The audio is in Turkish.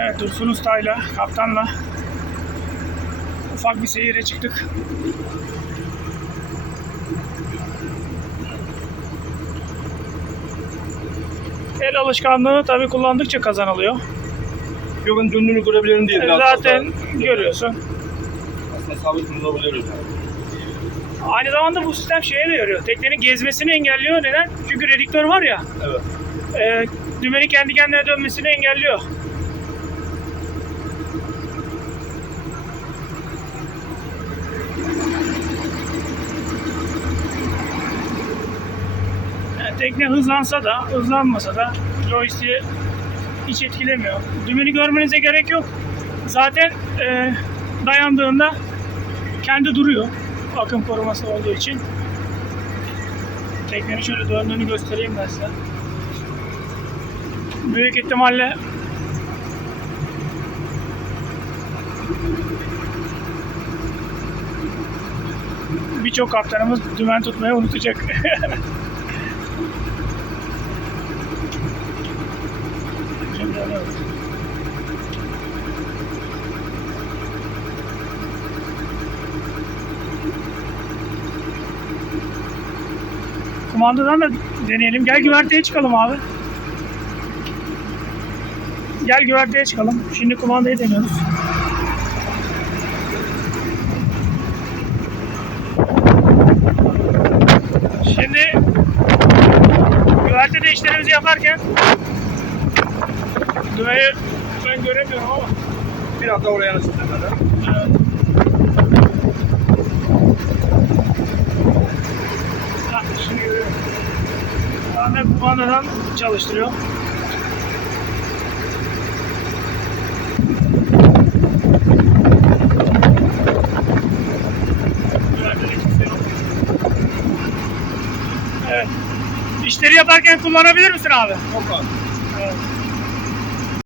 Evet Dursun Usta'yla, kaptanla ufak bir seyire çıktık. El alışkanlığı tabii kullandıkça kazanılıyor. Gökün döndüğünü görebilirim diye. E, Zaten görüyorsun. Aslında sabit bulunabiliyoruz. Aynı zamanda bu sistem şeye de yarıyor. Teknenin gezmesini engelliyor. Neden? Çünkü rediktör var ya. Evet. E, dümenin kendi kendine dönmesini engelliyor. Tekne hızlansa da hızlanmasa da joystick'i hiç etkilemiyor. Dümeni görmenize gerek yok. Zaten e, dayandığında kendi duruyor. Akım koruması olduğu için. Teknenin şöyle döndüğünü göstereyim ben size. Büyük ihtimalle birçok kaptanımız dümen tutmayı unutacak. Kumandadan da deneyelim. Gel güverteye çıkalım abi. Gel güverteye çıkalım. Şimdi kumandayı deniyoruz. Şimdi güverte işlerimizi yaparken ben göremiyorum ama Biraz da oraya. Evet. Ha, şimdi görüyorum. Ahmet kumandadan çalıştırıyor. Evet. İşleri yaparken kullanabilir misin abi? Yok abi.